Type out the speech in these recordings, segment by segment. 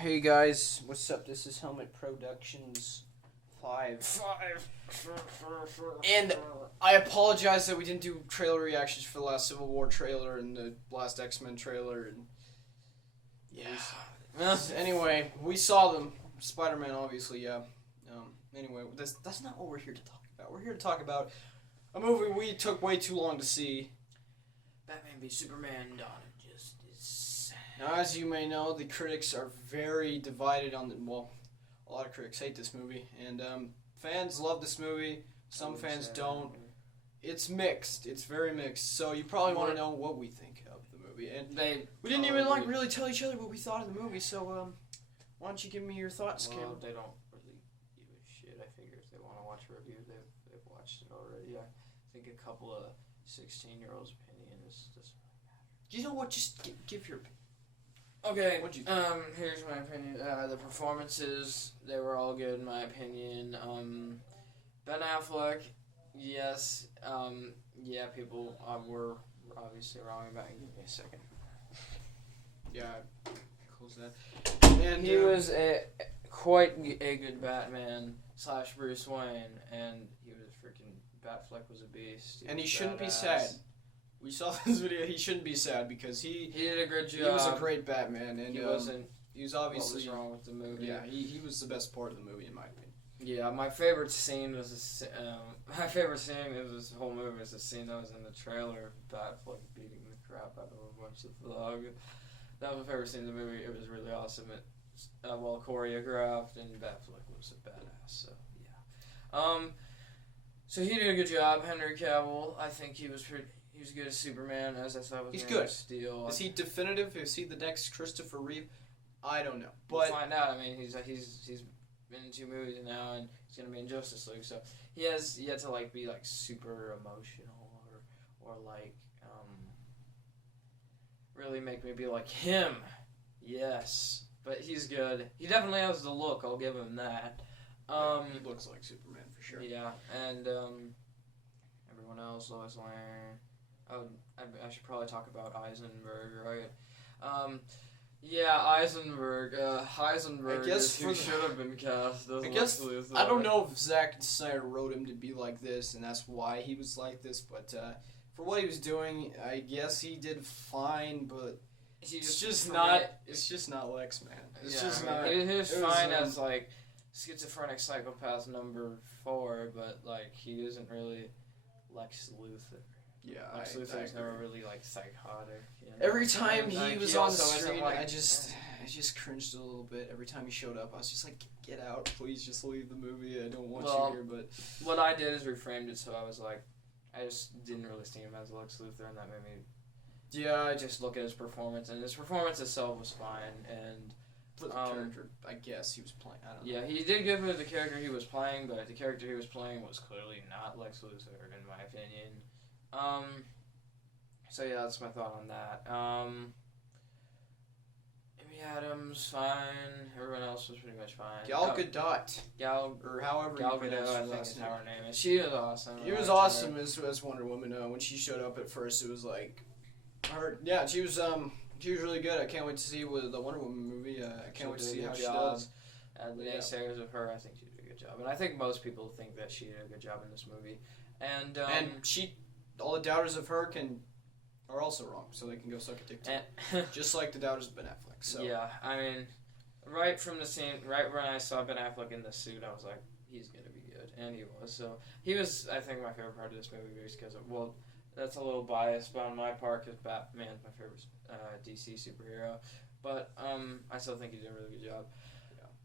Hey guys, what's up? This is Helmet Productions 5. And I apologize that we didn't do trailer reactions for the last Civil War trailer and the last X-Men trailer. And anyway, we saw them. Spider-Man, obviously, yeah. Anyway, that's not what we're here to talk about. We're here to talk about a movie we took way too long to see. Batman v Superman: Dawn of Justice. Now, as you may know, the critics are very divided on a lot of critics hate this movie, and fans love this movie. Some fans don't. It's mixed. It's very mixed. So you probably want to know what we think of the movie, and we didn't even really tell each other what we thought of the movie. So why don't you give me your thoughts, Cam? Well, they don't really give a shit. I figure if they want to watch a review, they've watched it already. I think a couple of 16-year-olds' opinion is doesn't really matter. You know what? Just give your opinion. Okay, What'd you think? Here's my opinion. The performances, they were all good in my opinion. Ben Affleck, yes. Yeah, people were obviously wrong about it. Give me a second. Yeah, close that. And He was quite a good Batman / Bruce Wayne, and he was freaking, Batfleck was a beast. And he shouldn't be sad. We saw this video. He shouldn't be sad because he did a good job. He was a great Batman, and He wasn't. He was obviously What was wrong with the movie? Yeah, he was the best part of the movie in my opinion. Yeah, my favorite scene was my favorite scene of this whole movie was the scene that was in the trailer. Batfleck beating the crap out of a bunch of thug. That was my favorite scene in the movie. It was really awesome. It well choreographed, and Batfleck was a badass. So yeah. So he did a good job. Henry Cavill, I think he was good as Superman, as I thought was He's Man good. of Steel. Is he definitive? Is he the next Christopher Reeve? I don't know, but we'll find out. I mean, he's been in 2 movies now, and he's gonna be in Justice League. So he has yet to be super emotional or really make me be like him. Yes, but he's good. He definitely has the look. I'll give him that. he looks like Superman for sure. Yeah, and everyone else, Lois Lane. I should probably talk about Eisenberg, right? Yeah, Heisenberg. Heisenberg I guess who should have been cast. I guess I don't know if Zack Snyder wrote him to be like this, and that's why he was like this. But for what he was doing, I guess he did fine. But it's just not Lex, man. It's just not. He was fine as schizophrenic psychopath number 4, but he isn't really Lex Luthor. Yeah, Lex Luthor's never really psychotic. You know? Every time he was on the screen, I I just cringed a little bit. Every time he showed up, I was just like, "Get out, please! Just leave the movie. I don't want you here." But what I did is reframed it, so I was I just didn't really see him as Lex Luthor, and that made me. Yeah, I just look at his performance, and his performance itself was fine, and. For the character, I guess he was playing. I don't know. Yeah, he did good with the character he was playing, but the character he was playing was clearly not Lex Luthor, in my opinion. So yeah, that's my thought on that. Amy Adams, fine. Everyone else was pretty much fine. Gal Gadot. Or however Gal you pronounce Gadot, her I think last is name. how her name is. She was awesome. She was awesome as Wonder Woman. When she showed up at first, it was her. Yeah, she was really good. I can't wait to see the Wonder Woman movie. I can't wait to see how she does. And the naysayers of her, I think she did a good job, and I think most people think that she did a good job in this movie. And all the doubters of her are also wrong, so they can go suck a dick too. Just like the doubters of Ben Affleck. So yeah, I mean, right from the scene, right when I saw Ben Affleck in the suit, I was like, he's gonna be good, and he was. So he was, I think, my favorite part of this movie because that's a little biased on my part because Batman's my favorite DC superhero, but I still think he did a really good job.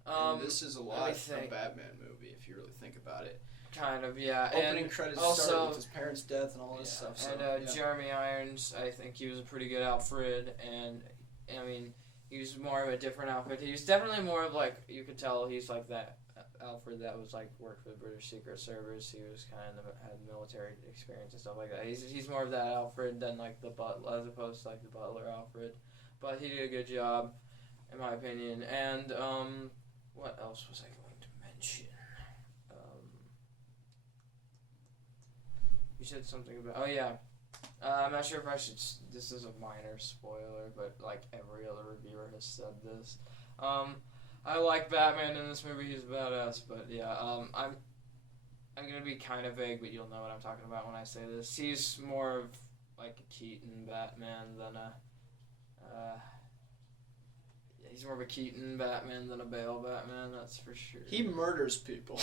Yeah. This is a lot of a Batman movie if you really think about it. Kind of, yeah. Opening credits started with his parents' death and all this stuff. So, and Jeremy Irons, I think he was a pretty good Alfred, and I mean, he was more of a different Alfred. He was definitely more of you could tell he's that Alfred that was worked for the British Secret Service. He was kind of had military experience and stuff like that. He's more of that Alfred than the Butler, as opposed to the Butler Alfred. But he did a good job, in my opinion. And what else was I going to mention? You said something about. Oh yeah. I'm not sure if I should. This is a minor spoiler, but every other reviewer has said this. I like Batman in this movie. He's badass, but yeah, I'm gonna be kind of vague, but you'll know what I'm talking about when I say this. He's more of like a Keaton Batman than a. He's more of a Keaton Batman than a Bale Batman. That's for sure. He murders people.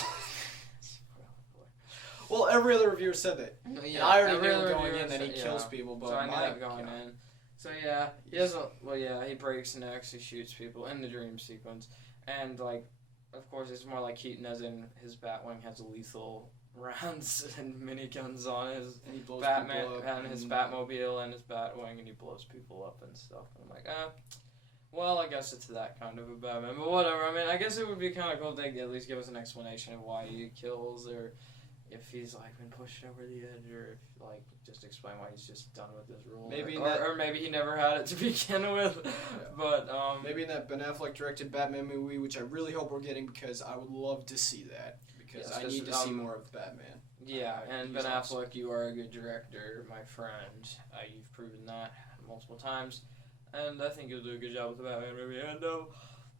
Well, every other reviewer said that. Yeah, and I already knew other going in reviewer that he said- kills yeah. people, but So I knew my that going God. in. So yeah, he doesn't. Well, yeah, he breaks necks, he shoots people in the dream sequence, and like, of course, it's more like Keaton, as in his Batwing has lethal rounds and miniguns on his And he blows Batman people up and his Batmobile and his Batwing, and he blows people up and stuff. And I'm like, well, I guess it's that kind of a Batman, but whatever. I mean, I guess it would be kind of cool if they at least give us an explanation of why he kills, or if he's like been pushed over the edge, or if like just explain why he's just done with his role, Maybe or maybe he never had it to begin with. Yeah. But Maybe in that Ben Affleck directed Batman movie, which I really hope we're getting because I would love to see that because Yes, I need to see more of Batman. yeah, and he's Ben awesome. Affleck, you are a good director, my friend. You've proven that multiple times, and I think you'll do a good job with the Batman movie. And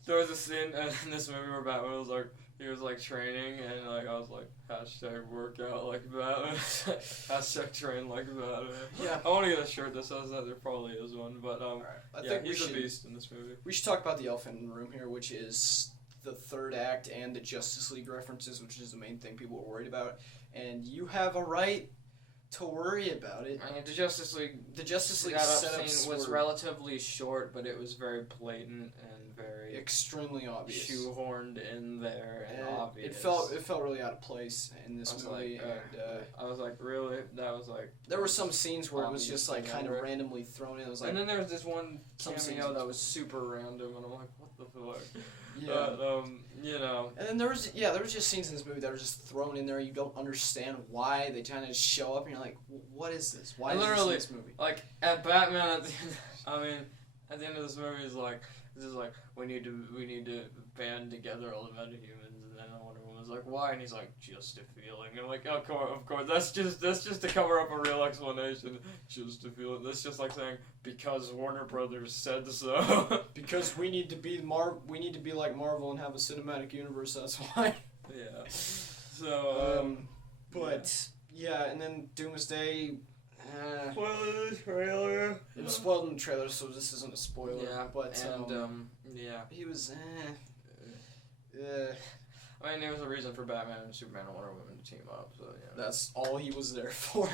there was a scene in this movie where Batman was like, he was like training, and like I was like, hashtag workout like Batman, hashtag train like Batman. Yeah. I want to get a shirt that says that. There probably is one, but Alright, I yeah, think he's we a should beast in this movie. talk about the elephant in the room here, which is the third act and the Justice League references, which is the main thing people are worried about. And you have a right to worry about it. I mean, the Justice League setups scene was were relatively short, but it was very blatant and very extremely obvious. shoehorned in there and obvious. It felt really out of place in this I was movie, like, and I was like, really? That was like. there were some scenes where it was obvious just like kind of remember. randomly thrown in. It was like, And then there was this one some cameo scenes- that was super random, and I'm like, what the fuck? yeah. But, you know. And then there was just scenes in this movie that were just thrown in there. You don't understand why they kind of just show up, and you're like, what is this? Why is this in Literally, this movie? Like, at Batman, at the end, at the end of this movie, is like, this is like, we need to band together all the metahumans, and then Wonder Woman's like, why? And he's like, just a feeling. I'm like, of course, that's just to cover up a real explanation. Just a feeling. That's just like saying, because Warner Brothers said so. Because we need to be like Marvel and have a cinematic universe. That's why. Yeah. So, But yeah, and then Doomsday. spoiler the trailer. It was spoiled in the trailer, so this isn't a spoiler. Yeah, but yeah. he was. I mean, there was a reason for Batman and Superman and Wonder Woman to team up, so yeah. That's all he was there for.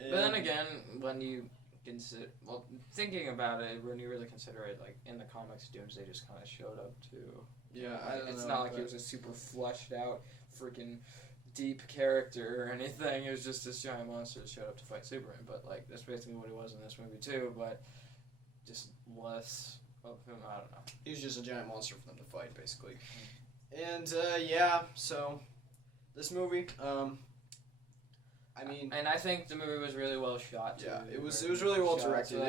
But then again, when you consider, thinking about it, when you really consider it, like in the comics, Doomsday just kind of showed up too. yeah, I don't know. It's not like but he was a super fleshed out, freaking deep character or anything. It was just this giant monster that showed up to fight Superman. But like that's basically what he was in this movie too. But just less of him. I don't know. he was just a giant monster for them to fight, basically. And yeah, so this movie, I mean, and I think the movie was really well shot too. yeah, it was really well Shot, directed. so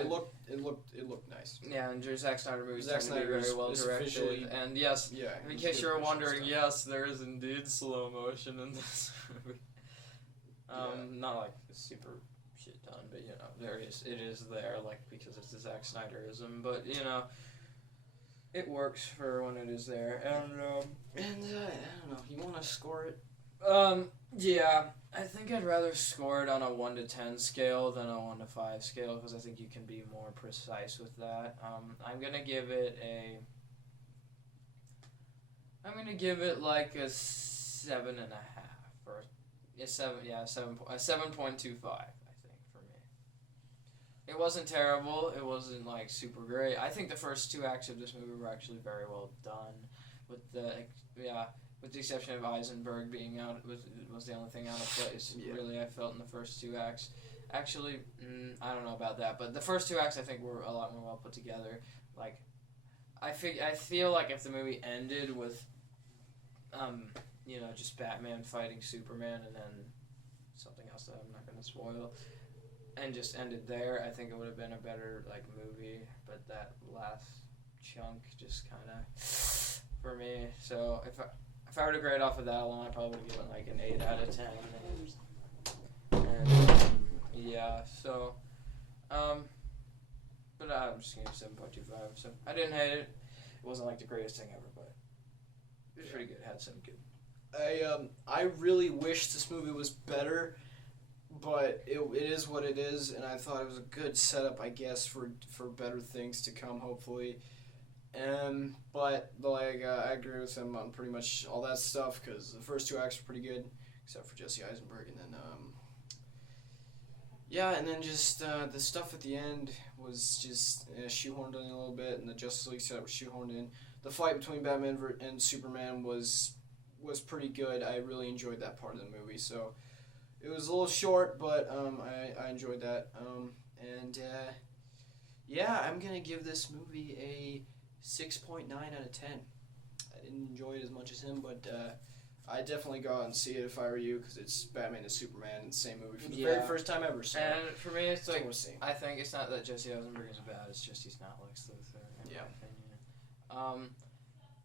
It looked nice. yeah, and Zack Snyder movies Zack tend to be Snyder very well is directed. visually- And yes, Yeah. in he's case good you're visual wondering, stuff. yes, there is indeed slow motion in this movie. Yeah. Not like super shit ton, but you know, it is there, like, because it's a Zack Snyderism, but you know, it works for when it is there. And I don't know. You want to score it? yeah, I think I'd rather score it on a 1 to 10 scale than a 1 to 5 scale, because I think you can be more precise with that. I'm gonna give it like a 7.5 or a 7.25. I think for me. It wasn't terrible. It wasn't like super great. I think the first 2 acts of this movie were actually very well done, with the exception of Eisenberg being out was the only thing out of place. Yeah. Really, I felt in the first 2 acts. Actually, I don't know about that, but the first 2 acts I think were a lot more well put together. Like, I feel like if the movie ended with, just Batman fighting Superman and then something else that I'm not gonna spoil, and just ended there, I think it would have been a better movie. But that last chunk just kind of for me. So if I were to grade off of that alone, I probably would give it like an 8 out of 10. And yeah, so But I'm just gonna give it 7.25. So I didn't hate it. It wasn't like the greatest thing ever, but it was pretty good. It had some good. I really wish this movie was better, but it is what it is, and I thought it was a good setup, I guess, for better things to come, hopefully. But like I agree with him on pretty much all that stuff because the first 2 acts were pretty good, except for Jesse Eisenberg, and then and then just the stuff at the end was just shoehorned in a little bit, and the Justice League setup was shoehorned in. The fight between Batman and Superman was pretty good. I really enjoyed that part of the movie, so it was a little short, but I enjoyed that. I'm gonna give this movie a 6.9 out of 10. I didn't enjoy it as much as him, but I definitely go out and see it if I were you, because it's Batman and Superman, the same movie for the very first time ever. So and for me, it's like worth seeing. I think it's not that Jesse Eisenberg is bad; it's just he's not Lex Luthor, in my opinion.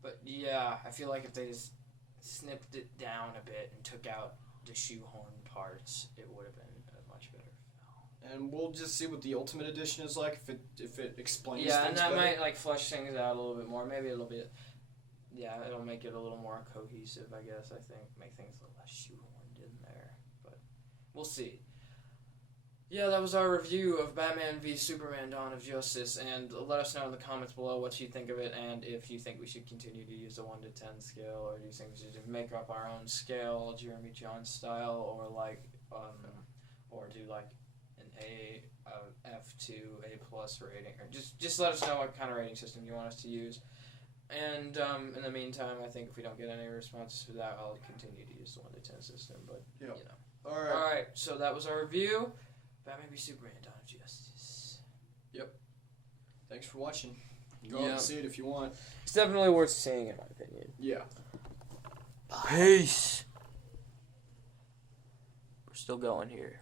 But yeah, I feel like if they just snipped it down a bit and took out the shoehorn parts, it would have been a much better film. And we'll just see what the Ultimate Edition is like, if it explains yeah, things and that better. might like flesh things out a little bit more. Maybe it'll make it a little more cohesive, I guess. I think make things a little less shoehorned in there, but we'll see. Yeah, that was our review of Batman v Superman: Dawn of Justice, and let us know in the comments below what you think of it, and if you think we should continue to use the 1 to 10 scale, or do you think we should make up our own scale, Jeremy John style, or or do like an F to A+ rating, or just let us know what kind of rating system you want us to use. And in the meantime, I think if we don't get any responses for that, I'll continue to use the 1 to 10 system. But All right. All right. So that was our review. Batman v Superman: Dawn of Justice. Yep. Thanks for watching. Go out and see it if you want. It's definitely worth seeing, in my opinion. Yeah. Peace. We're still going here.